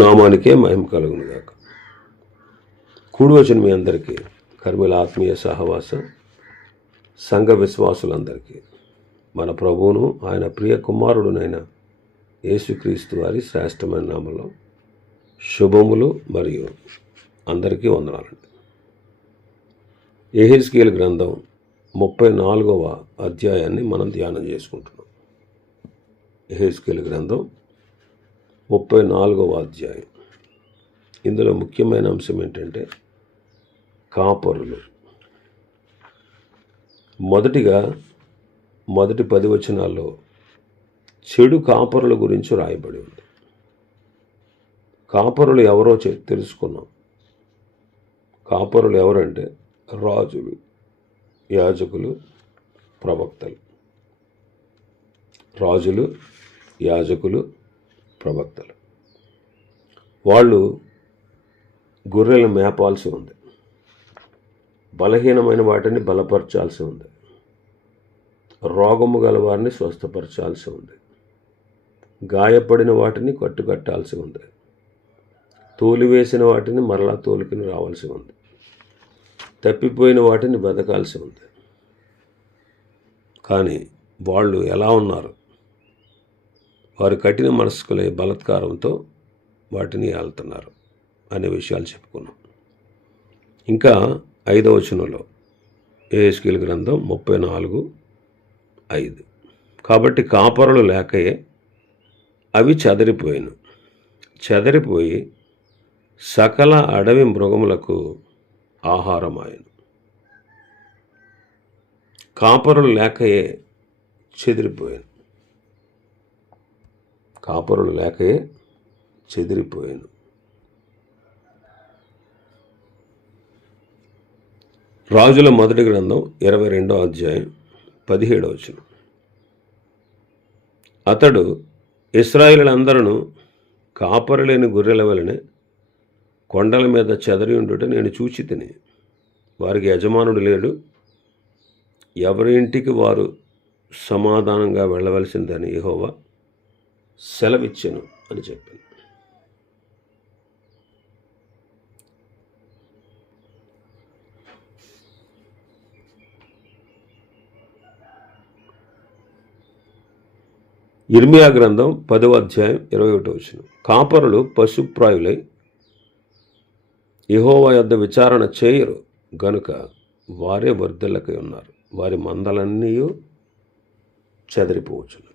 నామానికే మహిమ కలుగును గాక. కూడి వచ్చిన మీ అందరికీ కర్మల ఆత్మీయ సహవాస సంఘ విశ్వాసులందరికీ మన ప్రభువును ఆయన ప్రియ కుమారుడునైన యేసుక్రీస్తు వారి శ్రేష్టమైన నామంలో శుభములు మరియు అందరికీ వందనాలండి. యెహెజ్కేలు గ్రంథం 34వ అధ్యాయాన్ని మనం ధ్యానం చేసుకుంటున్నాం. యెహెజ్కేలు గ్రంథం 34వ అధ్యాయం. ఇందులో ముఖ్యమైన అంశం ఏంటంటే కాపరులు. మొదటి 10 వచనాల్లో చెడు కాపరుల గురించి రాయబడి ఉంది. కాపరులు ఎవరో తెలుసుకున్నాం. కాపరులు ఎవరంటే రాజులు, యాజకులు, ప్రవక్తలు. రాజులు, యాజకులు, ప్రవక్తలు. వాళ్ళు గొర్రెలను మేపాల్సి ఉంది. బలహీనమైన వాటిని బలపరచాల్సి ఉంది. రోగము గల వారిని స్వస్థపరచాల్సి ఉంది. గాయపడిన వాటిని కట్టుకట్టాల్సి ఉంది. తోలివేసిన వాటిని మరలా తోలుకుని రావాల్సి ఉంది. తప్పిపోయిన వాటిని వెతకాల్సి ఉంది. కానీ వాళ్ళు ఎలా ఉన్నారు? వారు కఠిన మనస్కులే బలాత్కారంతో వాటిని ఏళ్తున్నారు అనే విషయాలు చెప్పుకున్నాం. ఇంకా 5వ వచనంలో యెహెజ్కేలు గ్రంథం 34:5 కాబట్టి కాపరులు లేకయే అవి చెదరిపోయి సకల అడవి మృగములకు ఆహారమాయను. కాపరులు లేకయే చెదిరిపోయాను. కాపరులు లేకయే చెదిరిపోయాను. రాజుల మొదటి గ్రంథం 22వ అధ్యాయం 17వ వచనం. అతడు ఇశ్రాయేలులందరూ కాపరులేని గొర్రెల వలనే కొండల మీద చెదరి ఉండుట నేను చూచి తిని, వారికి యజమానుడు లేడు, ఎవరి ఇంటికి వారు సమాధానంగా వెళ్ళవలసిందని యెహోవా సెలవిచ్చెను అని చెప్పాను. ఇర్మియా గ్రంథం 10వ అధ్యాయం 21వ వచనం. కాపరులు పశుప్రాయులై యెహోవా యొద్ద విచారణ చేయరు గనుక వారే వర్ధిల్లకై ఉన్నారు. వారి మందలన్నీ చెదిరిపోవచ్చును.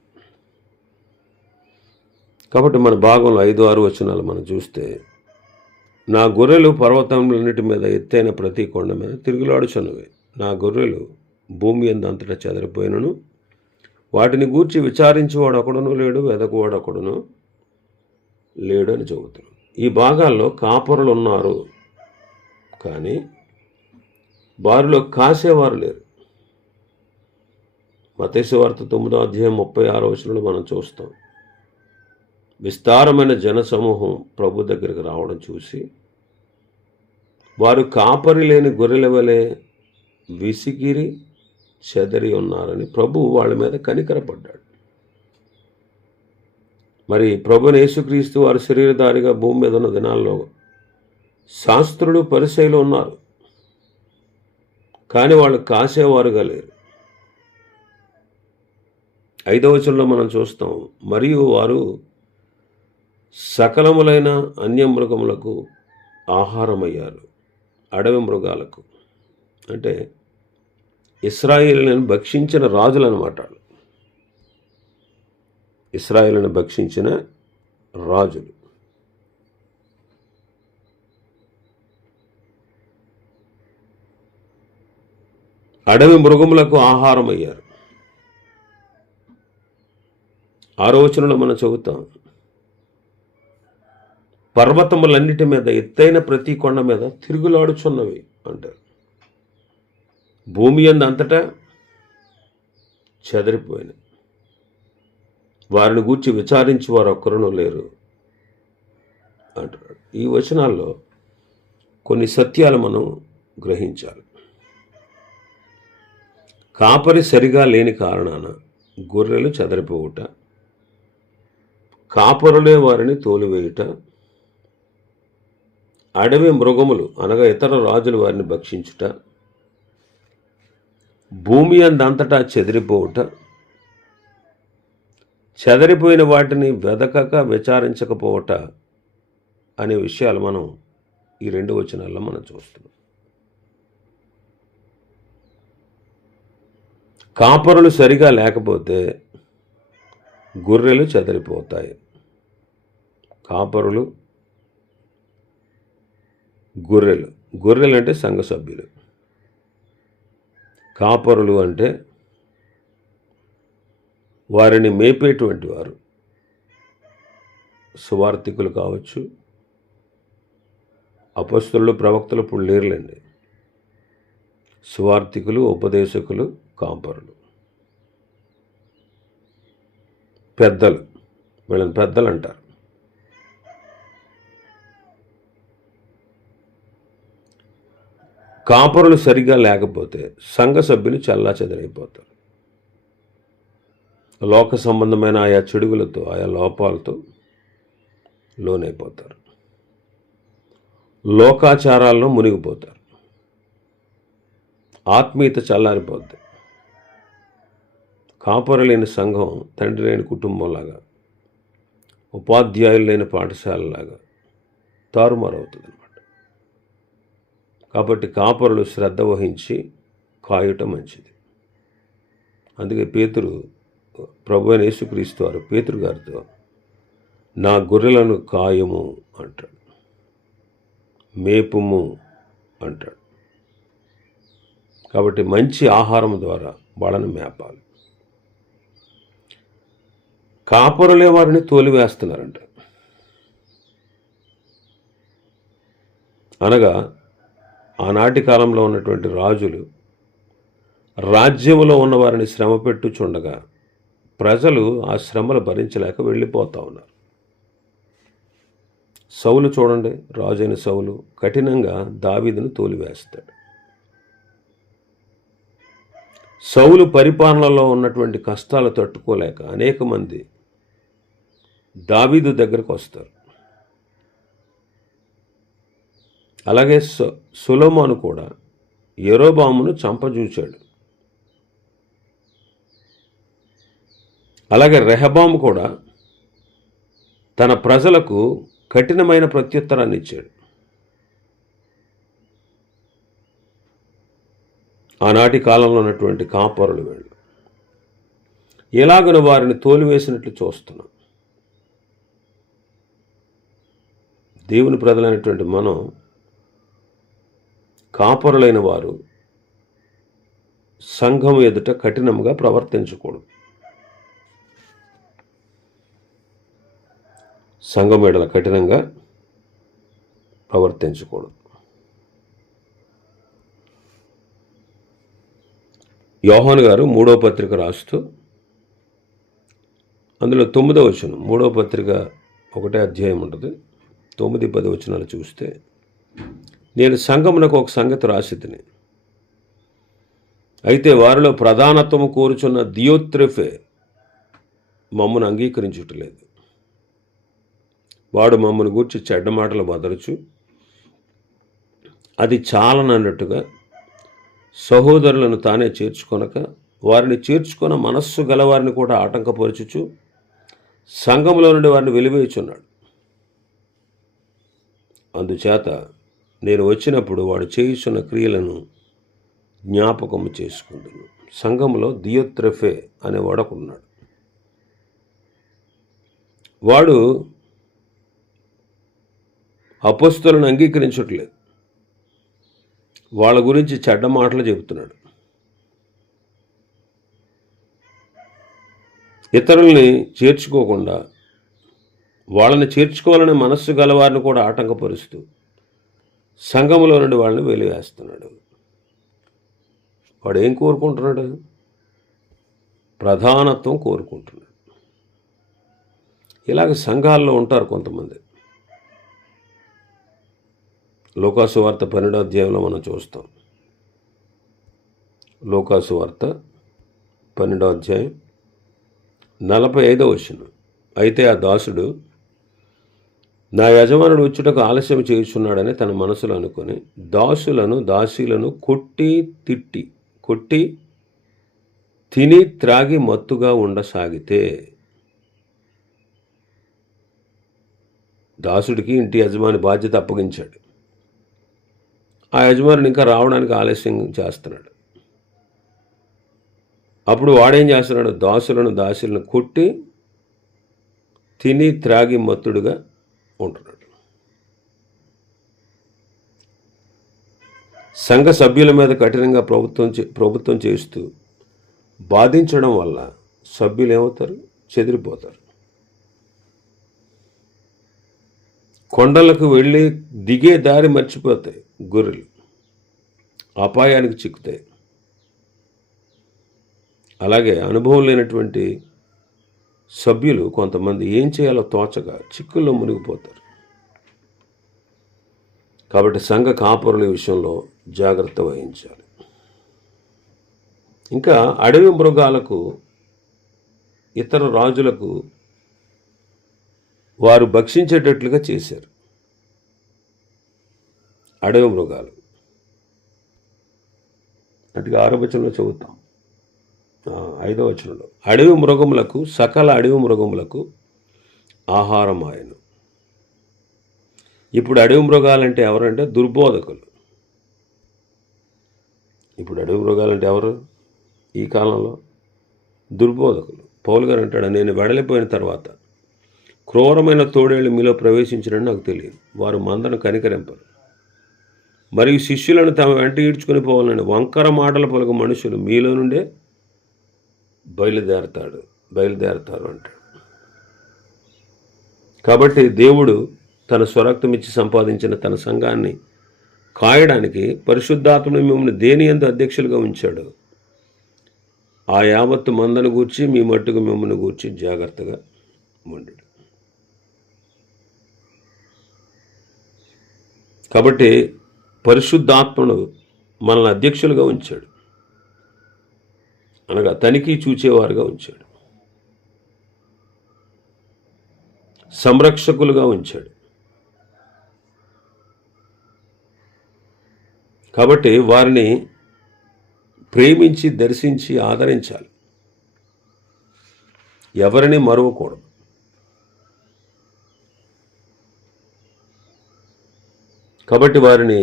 కాబట్టి మన భాగంలో 5-6 వచనాలు మనం చూస్తే, నా గొర్రెలు పర్వతములన్నిటి మీద ఎత్తైన ప్రతి కొండ మీద తిరుగులాడుచున్నవి. నా గొర్రెలు భూమి అంతటా చెదిరిపోయినను వాటిని గూర్చి విచారించేవాడు ఒకడును లేడు, వెదకువాడు ఒకడును లేడు అని చెబుతున్నాను. ఈ భాగాల్లో కాపరులు ఉన్నారు, కానీ వారిలో కాసేవారు లేరు. మత్తయి సువార్త 9వ అధ్యాయం 36వ వచనంలో మనం చూస్తాం. విస్తారమైన జనసమూహం ప్రభు దగ్గరికి రావడం చూసి వారు కాపరి లేని గొర్రెల వలె విసిగిరి చెదరి ఉన్నారని ప్రభువు వాళ్ళ మీద కనికరపడ్డాడు. మరి ప్రభువైన యేసుక్రీస్తు వారు శరీరధారిగా భూమి మీద ఉన్న దినాల్లో శాస్త్రులు పరిసయ్యులు ఉన్నారు, కానీ వాళ్ళు కాసేవారుగా లేరు. 5వ వచనంలో మనం చూస్తాం, మరియు వారు సకలములైన అన్యమృగములకు ఆహారమయ్యారు, అడవి మృగాలకు. అంటే ఇశ్రాయేలును భక్షించిన రాజులు అన్నమాట. ఇశ్రాయేలును భక్షించిన రాజులు. అడవి మృగములకు ఆహారం అయ్యారు. 6వ వచనంలో మనం చెబుతాం, పర్వతములన్నిటి మీద ఎత్తైన ప్రతి కొండ మీద తిరుగులాడుచున్నవి అంటారు. భూమి అంతటా చెదిరిపోయిన వారిని గూర్చి విచారించి వారు ఒక్కరునూ లేరు అంటారు. ఈ వచనాల్లో కొన్ని సత్యాలు మనం గ్రహించాలి. కాపరి సరిగా లేని కారణాన గొర్రెలు చెదరిపోవుట, కాపరులే వారిని తోలివేయుట, అడవి మృగములు అనగా ఇతర రాజులు వారిని భక్షించుట, భూమి అందంతటా చెదిరిపోవుట, చెదరిపోయిన వాటిని వెదకక విచారించకపోవట అనే విషయాలు మనం ఈ 2 వచనాల్లో మనం చూస్తున్నాం. కాపరులు సరిగా లేకపోతే గొర్రెలు చెదరిపోతాయి. కాపరులు, గొర్రెలు అంటే సంఘ సభ్యులు. కాపరులు అంటే వారిని మేపేటువంటి వారు. సువార్థికులు కావచ్చు, అపొస్తలులు, ప్రవక్తలు ఇప్పుడు లేరులేండి. సువార్థికులు, ఉపదేశకులు, కాపరులు, పెద్దలు, వీళ్ళని పెద్దలు అంటారు. కాపరులు సరిగా లేకపోతే సంఘ సభ్యులు చెల్లాచెదరైపోతారు. లోక సంబంధమైన ఆయా చెడుగులతో, ఆయా లోపాలతో లోనైపోతారు. లోకాచారాల్లో మునిగిపోతారు. ఆత్మీయత చల్లారిపోద్ది. కాపరు లేని సంఘం తండ్రి లేని కుటుంబంలాగా, ఉపాధ్యాయులు లేని పాఠశాలలాగా తారుమారవుతుంది అన్నమాట. కాబట్టి కాపరులు శ్రద్ధ వహించి కాయుట మంచిది. అందుకే పేతురు, ప్రభు అయిన యేసుక్రీస్తు వారు పేతురు గారితో నా గొర్రెలను కాయము అంటాడు, మేపుము అంటాడు. కాబట్టి మంచి ఆహారం ద్వారా వాళ్ళని మేపాలి. కాపరులే వారిని తోలివేస్తున్నారంట. అనగా ఆనాటి కాలంలో ఉన్నటువంటి రాజులు రాజ్యంలో ఉన్న వారిని శ్రమ పెట్టుచుండగా ప్రజలు ఆ శ్రమలు భరించలేక వెళ్ళిపోతూ ఉన్నారు. సౌలు చూడండి, రాజైన సౌలు కఠినంగా దావీదును తోలివేస్తాడు. సౌలు పరిపాలనలో ఉన్నటువంటి కష్టాలు తట్టుకోలేక అనేక మంది దావీదు దగ్గరకు వస్తారు. అలాగే సొలొమోను కూడా యెరోబామును చంపజూచాడు. అలాగే రెహబాము కూడా తన ప్రజలకు కఠినమైన ప్రత్యుత్తరాన్ని ఇచ్చాడు. ఆనాటి కాలంలో ఉన్నటువంటి కాపరులు వీళ్ళు. ఎలాగను వారిని తోలివేసినట్లు చూస్తున్నాం. దేవుని ప్రజలైనటువంటి మనం, కాపరులైన వారు సంఘం ఎదుట కఠినంగా ప్రవర్తించకూడదు. సంఘం ఎడల కఠినంగా ప్రవర్తించకూడదు. యోహాను గారు 3వ పత్రిక రాస్తూ అందులో 9వ వచనం, 3వ పత్రిక 1వ అధ్యాయం ఉంటుంది, 9, 10 వచనాలు చూస్తే, నేను సంఘమునకు ఒక సంగతి రాసితిని, అయితే వారిలో ప్రధానత్వము కోరుచున్న దియోత్రెఫే మమ్మను అంగీకరించుటలేదు. వాడు మమ్మను గూర్చి చెడ్డ మాటలు బదలుచు అది చాలనన్నట్టుగా సహోదరులను తానే చేర్చుకొనక వారిని చేర్చుకొన మనస్సు గలవారిని కూడా ఆటంకపరచుచు సంఘంలో నుండి వారిని వెలివేయుచున్నాడు. అందుచేత నేను వచ్చినప్పుడు వాడు చేయుచున్న క్రియలను జ్ఞాపకము చేసుకుందును. సంఘంలో దియోత్రెఫే అనే వాడకున్నాడు. వాడు అపొస్తలులను అంగీకరించట్లేదు. వాళ్ళ గురించి చెడ్డ మాటలు చెబుతున్నాడు. ఇతరుల్ని చేర్చుకోకుండా వాళ్ళని చేర్చుకోవాలనే మనస్సు గలవారిని కూడా ఆటంకపరుస్తూ సంఘంలో నుండి వాళ్ళని వెలివేస్తున్నాడు. వాడు ఏం కోరుకుంటున్నాడు? ప్రధానత్వం కోరుకుంటున్నాడు. ఇలాగ సంఘాల్లో ఉంటారు కొంతమంది. లూకాసు వార్త 12వ అధ్యాయంలో మనం చూస్తాం. లూకాసు వార్త 12వ అధ్యాయం 45వ వచనం. అయితే ఆ దాసుడు నా యజమానుడు వచ్చుటకు ఆలస్యం చేయుచున్నాడని తన మనసులో అనుకొని దాసీలను కొట్టి తిని త్రాగి మత్తుగా ఉండసాగితే, దాసుడికి ఇంటి యజమాని బాధ్యత అప్పగించాడు. ఆ యజమానుడు ఇంకా రావడానికి ఆలస్యం చేస్తున్నాడు. అప్పుడు వాడేం చేస్తున్నాడు? దాసులను కొట్టి తిని త్రాగి మత్తుడుగా ఉంటున్నాడు. సంఘ సభ్యుల మీద కఠినంగా ప్రభుత్వం చేస్తూ బాధించడం వల్ల సభ్యులు ఏమవుతారు? చెదిరిపోతారు. కొండలకు వెళ్ళి దిగే దారి మర్చిపోతాయి. గొర్రెలు అపాయానికి చిక్కుతాయి. అలాగే అనుభవం లేనటువంటి సభ్యులు కొంతమంది ఏం చేయాలో తోచగా చిక్కుల్లో మునిగిపోతారు. కాబట్టి సంఘ కాపరుల విషయంలో జాగ్రత్త వహించాలి. ఇంకా అడవి మృగాలకు, ఇతర రాజులకు వారు భక్షించేటట్లుగా చేశారు. అడవి మృగాలు అంటే 6వ వచనంలో చదువుతాం. 5వ వచనంలో సకల అడవి మృగములకు ఆహారం ఆయను. ఇప్పుడు అడవి మృగాలంటే ఎవరంటే దుర్బోధకులు. ఇప్పుడు అడవి మృగాలంటే ఎవరు? ఈ కాలంలో దుర్బోధకులు. పౌలు గారు అంటాడు, నేను వెడలిపోయిన తర్వాత క్రూరమైన తోడేళ్ళు మీలో ప్రవేశించడని నాకు తెలియదు. వారు మందను కనికరింపరు, మరియు శిష్యులను తమ వెంట ఈడ్చుకొని పోవాలని వంకర మాటలు పలుకు మనుషులు మీలో నుండే బయలుదేరతారు అంటాడు. కాబట్టి దేవుడు తన స్వరక్తమిచ్చి సంపాదించిన తన సంఘాన్ని కాయడానికి పరిశుద్ధాత్మను మిమ్మల్ని దేని యందు అధ్యక్షులుగా ఉంచాడు. ఆ యావత్తు మందను గూర్చి మీ మట్టుకు మిమ్మల్ని గూర్చి జాగ్రత్తగా ఉండు. కాబట్టి పరిశుద్ధాత్మను మనల్ని అధ్యక్షులుగా ఉంచాడు, అనగా తనిఖీ చూచేవారుగా ఉంచాడు, సంరక్షకులుగా ఉంచాడు. కాబట్టి వారిని ప్రేమించి దర్శించి ఆదరించాలి. ఎవరిని మరువకూడదు. కాబట్టి వారిని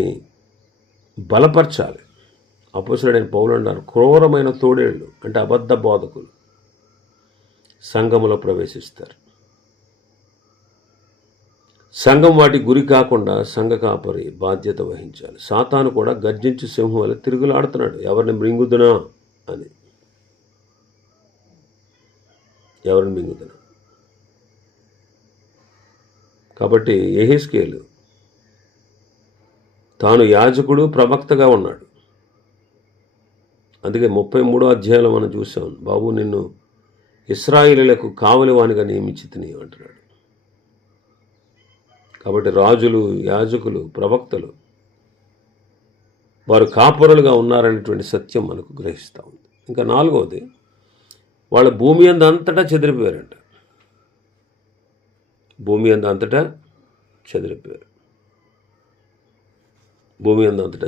బలపరచాలి. అపోస్తలుడైన పౌలు అన్నారు, క్రూరమైన తోడేళ్ళు అంటే అబద్ధ బోధకులు సంఘములో ప్రవేశిస్తారు. సంఘం వాటి గురి కాకుండా సంఘ కాపరి బాధ్యత వహించాలి. సాతాను కూడా గర్జించి సింహం వల్ల తిరుగులాడుతున్నాడు, ఎవరిని మృంగుదునా అని. కాబట్టి యెహెజ్కేలు తాను యాజకుడు, ప్రవక్తగా ఉన్నాడు. అందుకే 33వ అధ్యాయంలో మనం చూసాం, బాబు నిన్ను ఇశ్రాయేలీయులకు కావలివానిగా నియమించితిని అంటున్నాడు. కాబట్టి రాజులు, యాజకులు, ప్రవక్తలు వారు కాపురులుగా ఉన్నారనేటువంటి సత్యం మనకు గ్రహిస్తూ ఉంది. ఇంకా 4వది, వాళ్ళ భూమి అంతటా చెదిరిపోయారంట. భూమి అంతటా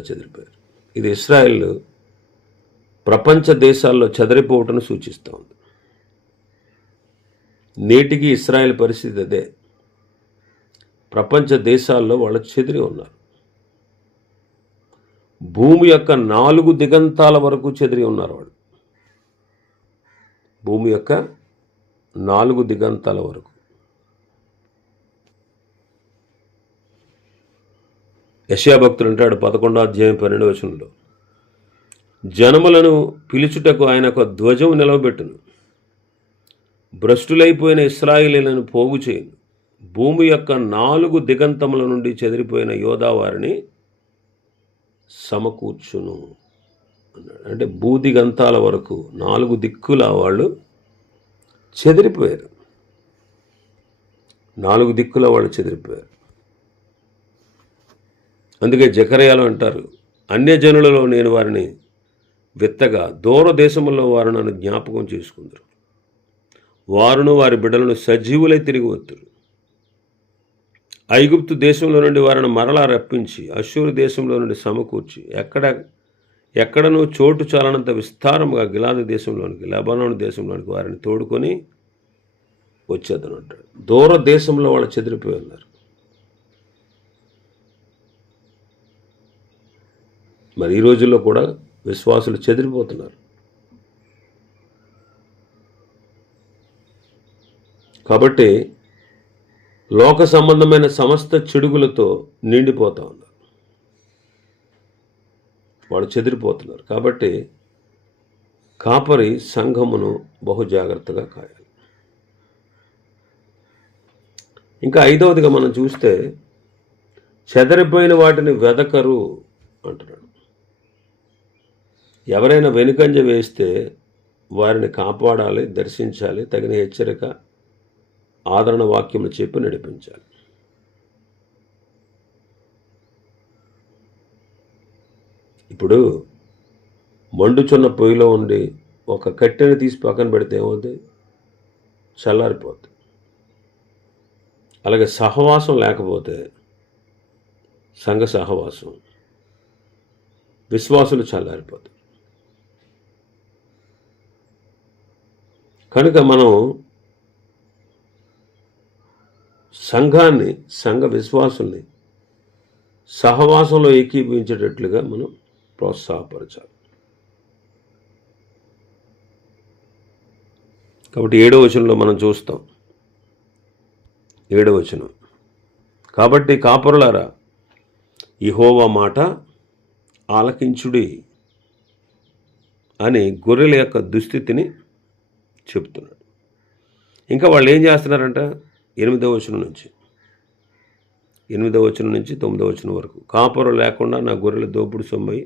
చెదిరిపోయారు. ఇది ఇశ్రాయేలు ప్రపంచ దేశాల్లో చెదిరిపోవటను సూచిస్తూ ఉంది. నేటికి ఇశ్రాయేల్ పరిస్థితి అదే. ప్రపంచ దేశాల్లో వాళ్ళు చెదిరి ఉన్నారు. భూమి యొక్క 4 దిగంతాల వరకు చెదిరి ఉన్నారు వాళ్ళు. భూమి యొక్క 4 దిగంతాల వరకు. యెషయా భక్తుడు అంటాడు 11వ అధ్యాయం 12వ వచనంలో, జనములను పిలుచుటకు ఆయన ఒక ధ్వజం నిలవబెట్టును, భ్రష్టులైపోయిన ఇశ్రాయేలీయులను పోగు చేయును, భూమి యొక్క 4 దిగంతముల నుండి చెదిరిపోయిన యోధా వారిని సమకూర్చును అన్నాడు. అంటే భూదిగంతాల వరకు 4 దిక్కుల వాళ్ళు చెదిరిపోయారు. 4 దిక్కుల వాళ్ళు చెదిరిపోయారు. అందుకే జకర్యాలో అంటారు, అన్యజనులలో నేను వారిని విత్తగా దూర దేశముల్లో వారు నన్ను జ్ఞాపకం చేసుకుందరు, వారును వారి బిడ్డలను సజీవులై తిరిగి వత్తురు. ఐగుప్తు దేశంలో నుండి వారిని మరలా రప్పించి అశ్షూరు దేశంలో నుండి సమకూర్చి ఎక్కడనూ చోటు చాలనంత విస్తారముగా గిలాదు దేశంలోనికి లెబానోను దేశంలోనికి వారిని తోడుకొని వచ్చేదని అంటాడు. దూర దేశంలో వాళ్ళు చెదిరిపోయి ఉన్నారు. మరి ఈ రోజుల్లో కూడా విశ్వాసులు చెదిరిపోతున్నారు. కాబట్టి లోక సంబంధమైన సమస్త చెడుగులతో నిండిపోతూ ఉన్నారు. వాళ్ళు చెదిరిపోతున్నారు. కాబట్టి కాపరి సంఘమును బహు జాగ్రత్తగా కాయాలి. ఇంకా 5వదిగా మనం చూస్తే చెదరిపోయిన వాటిని వెదకరు అంటున్నాడు. ఎవరైనా వెనుకంజ వేస్తే వారిని కాపాడాలి, దర్శించాలి, తగిన హెచ్చరిక ఆదరణ వాక్యములు చెప్పి నడిపించాలి. ఇప్పుడు మండుచున్న పొయ్యిలో ఉండి ఒక కట్టెని తీసి పక్కన పెడితే ఏమవుతుంది? చల్లారిపోతుంది. అలాగే సహవాసం లేకపోతే, సంఘ సహవాసం, విశ్వాసులు చల్లారిపోతారు. కనుక మనం సంఘాన్ని, సంఘ విశ్వాసుల్ని సహవాసంలో ఏకీభవించేటట్లుగా మనం ప్రోత్సాహపరచాలి. కాబట్టి 7వ వచనంలో మనం చూస్తాం. 7వ వచనం, కాబట్టి కాపరులారా యెహోవా మాట ఆలకించుడి అని గొర్రెల యొక్క దుస్థితిని చెప్తున్నాడు. ఇంకా వాళ్ళు ఏం చేస్తున్నారంట? 8వ వచనం నుంచి 9వ వచనం వరకు, కాపరు లేకుండా నా గొర్రెల దోపుడు సొమ్మై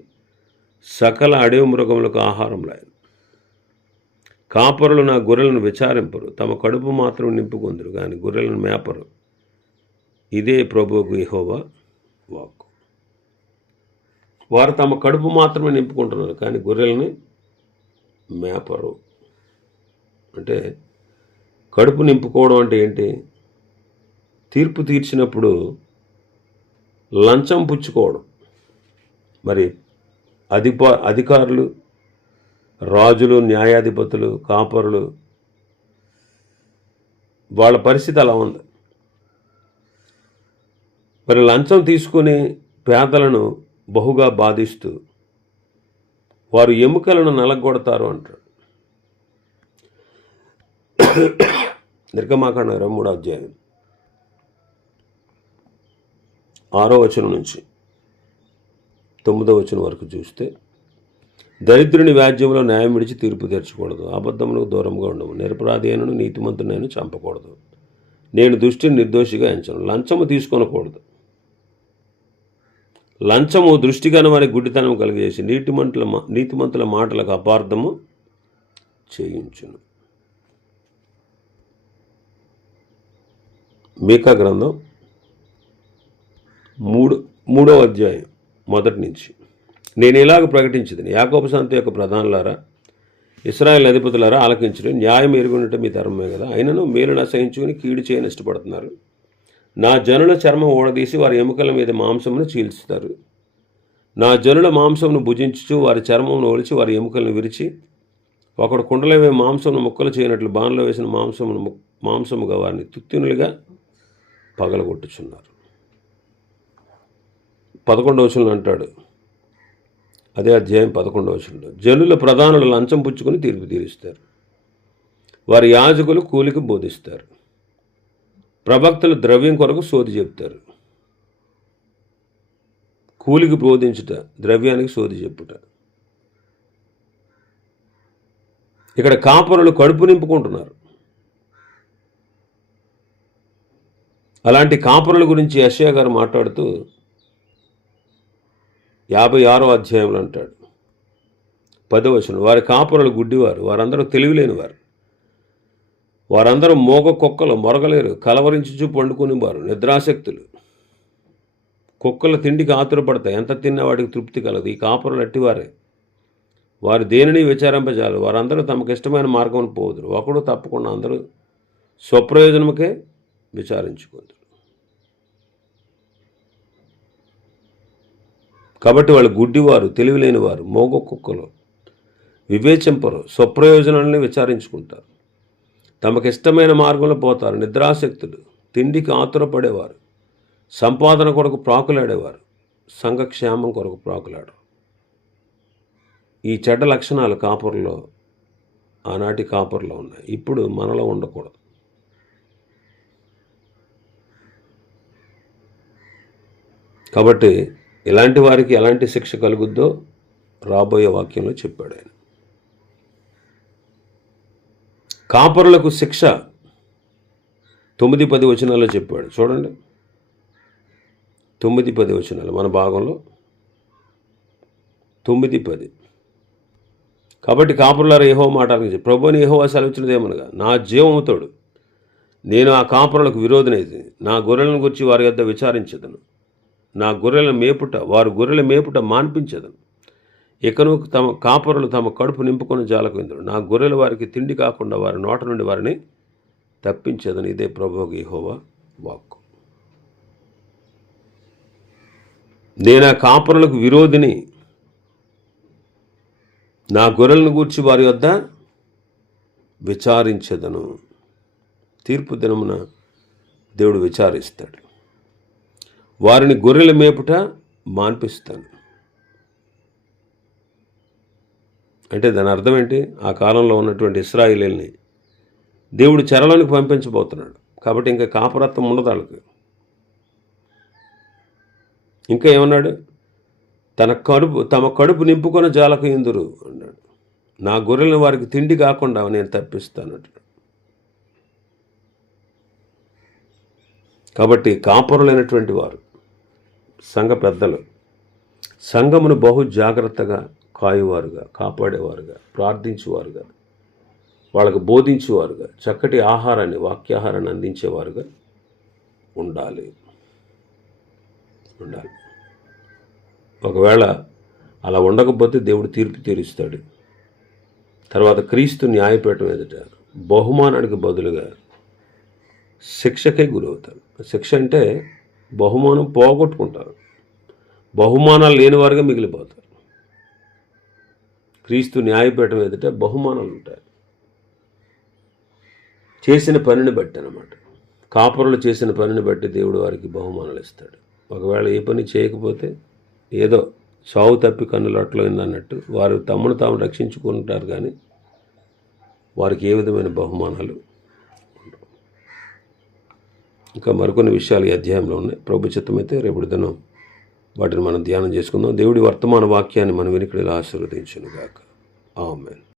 సకల అడవి మృగములకు ఆహారం లేదు. కాపరులు నా గొర్రెలను విచారింపరు, తమ కడుపు మాత్రం నింపుకొందురు కానీ గొర్రెలను మేపరు. ఇదే ప్రభువుకు యెహోవా వాక్కు. వారు తమ కడుపు మాత్రమే నింపుకుంటున్నారు కానీ గొర్రెలని మేపరు. అంటే కడుపు నింపుకోవడం అంటే ఏంటి? తీర్పు తీర్చినప్పుడు లంచం పుచ్చుకోవడం. మరి అధికారులు, రాజులు, న్యాయాధిపతులు, కాపరులు, వాళ్ళ పరిస్థితి అలా ఉంది. మరి లంచం తీసుకుని పేదలను బహుగా బాధిస్తూ వారు ఎముకలను నలగొడతారు అంటారు. నిర్గమాకాండ 23వ అధ్యాయం 6వ వచనం నుంచి 9వ వచనం వరకు చూస్తే, దరిద్రుని వ్యాజ్యంలో న్యాయం విడిచి తీర్పు తెరచకూడదు, అబద్ధములకు దూరంగా ఉండము, నిరపరాధి అయినను నీతిమంతునైనా చంపకూడదు, నేను దుష్టిని నిర్దోషిగా ఎంచను, లంచము తీసుకొనకూడదు. లంచము దృష్టిగాను వారి గుడ్డితనం కలిగజేసి నీతిమంతుల మాటలకు అపార్థము చేయించును. మీకా గ్రంథం 3వ అధ్యాయం 1 నుంచి, నేను ఇలాగ ప్రకటించింది, యాకోబు సంతతి యొక్క ప్రధానులారా, ఇశ్రాయేలు అధిపతులారా ఆలకించుడు, న్యాయం ఎరుగునట్టు మీ ధర్మమే కదా. అయినను మేలును అసహించుకుని కీడు చేయని ఇష్టపడుతున్నారు. నా జనుల చర్మం ఓడదీసి వారి ఎముకల మీద మాంసమును చీల్చుతారు. నా జనుల మాంసమును భుజించుచు వారి చర్మమును ఒలిచి వారి ఎముకలను విరిచి, ఒకడు కుండలో వేసి మాంసమును ముక్కలు చేయనట్లు బాణలో వేసిన మాంసముగా వారిని తుత్తినులుగా పగలగొట్టుచున్నారు. 11వ వచనంలో అంటాడు, అదే అధ్యాయం 11వ వచనంలో, జనుల ప్రధానులు లంచం పుచ్చుకొని తీర్పు తీరుస్తారు, వారి యాజకులు కూలికి బోధిస్తారు, ప్రవక్తలు ద్రవ్యం కొరకు సోది చెప్తారు. కూలికి బోధించుట, ద్రవ్యానికి సోది చెప్పుట. ఇక్కడ కాపరులు కడుపు నింపుకుంటున్నారు. అలాంటి కాపరుల గురించి యెషయా గారు మాట్లాడుతూ 56వ అధ్యాయంలో అంటాడు, 10వ వచనం, వారి కాపరులు గుడ్డివారు, వారందరూ తెలివిలేని వారు, వారందరూ మోగ కుక్కలు, మొరగలేరు, కలవరించుచూ పండుకుని వారు, నిద్రాసక్తులు, కుక్కల తిండికి ఆతురపడతాయి, ఎంత తిన్నా వాటికి తృప్తి కలదు. ఈ కాపరులు అట్టివారే, వారు దేనిని విచారింపజాలు, వారందరూ తమకు ఇష్టమైన మార్గం పోదురు, ఒకడు తప్పకుండా అందరూ స్వప్రయోజనముకే విచారించుకుందరు. కాబట్టి వాళ్ళు గుడ్డివారు, తెలివిలేని వారు, మోగ కుక్కలు, వివేచింపరు, స్వప్రయోజనాలని విచారించుకుంటారు, తమకిష్టమైన మార్గంలో పోతారు, నిద్రాసక్తులు, తిండికి ఆతురపడేవారు, సంపాదన కొరకు ప్రాకులాడేవారు, సంఘక్షేమం కొరకు ప్రాకులాడరు. ఈ చెడ్డ లక్షణాలు కాపురలో, ఆనాటి కాపురలో ఉన్నాయి. ఇప్పుడు మనలో ఉండకూడదు. కాబట్టి ఇలాంటి వారికి ఎలాంటి శిక్ష కలుగుద్దో రాబోయే వాక్యంలో చెప్పాడు ఆయన. కాపరులకు శిక్ష 9-10 వచనాల్లో చెప్పాడు. చూడండి, 9-10 వచనాలు మన భాగంలో 9-10. కాబట్టి కాపురులారా యెహోవా మాట ఆలకించి, ప్రభువుని యెహోవా సెలవిచ్చినదేమనగా, నా జీవముతోడు నేను ఆ కాపురులకు విరోధినైతే నా గొర్రెలను గురించి వారి యొద్ద విచారించదను. నా వారు గొర్రెల మేపుట మాన్పించదను. ఇకను తమ కాపురులు తమ కడుపు నింపుకొని జాలకు విందుడు. నా గొర్రెలు వారికి తిండి కాకుండా వారి నోట నుండి వారిని తప్పించదను. ఇదే ప్రభువు యెహోవా వాక్కు. నేను ఆ కాపురులకు విరోధిని, నా గొర్రెలను గూర్చి వారి యొద్ద విచారించదను. తీర్పు దినమున దేవుడు విచారిస్తాడు. వారిని గొర్రెల మేపుట మాన్పిస్తాను. అంటే దాని అర్థం ఏంటి? ఆ కాలంలో ఉన్నటువంటి ఇశ్రాయేలీయుల్ని దేవుడు చెరలోనికి పంపించబోతున్నాడు. కాబట్టి ఇంకా కాపురత్వం ఉండదు వాళ్ళకి. ఇంకా ఏమన్నాడు? తమ కడుపు నింపుకొని జాలకు ఇందురు అన్నాడు. నా గొర్రెలను వారికి తిండి కాకుండా నేను తప్పిస్తాను. కాబట్టి కాపురులైనటువంటి వారు, సంఘ పెద్దలు, సంఘమును బహు జాగ్రత్తగా కాయువారుగా, కాపాడేవారుగా, ప్రార్థించేవారుగా, వాళ్ళకు బోధించేవారుగా, చక్కటి ఆహారాన్ని, వాక్యాహారాన్ని అందించేవారుగా ఉండాలి. ఒకవేళ అలా ఉండకపోతే దేవుడు తీర్పు తీరుస్తాడు. తర్వాత క్రీస్తు న్యాయపీఠం ఎదుట బహుమానానికి బదులుగా శిక్షకే గురవుతారు. శిక్ష అంటే బహుమానం పోగొట్టుకుంటారు, బహుమానాలు లేనివారుగా మిగిలిపోతారు. క్రీస్తు న్యాయపీఠం ఎదుట బహుమానాలు ఉంటాయి, చేసిన పనిని బట్టి అన్నమాట. కాపురులు చేసిన పనిని బట్టి దేవుడు వారికి బహుమానాలు ఇస్తాడు. ఒకవేళ ఏ పని చేయకపోతే ఏదో చావు తప్పి కన్నులట్లో అన్నట్టు వారు తమను తాము రక్షించుకుంటారు, కానీ వారికి ఏ విధమైన బహుమానాలు ఉండవు. ఇంకా మరికొన్ని విషయాలు ఈ అధ్యాయంలో ఉన్నాయి. ప్రభు చిత్తమైతే రేపటి దినం వాటిని మనం ధ్యానం చేసుకుందాం. దేవుడి వర్తమాన వాక్యాన్ని మన వెనుకడిలో ఆశీర్వదించును గాక. ఆమేన్.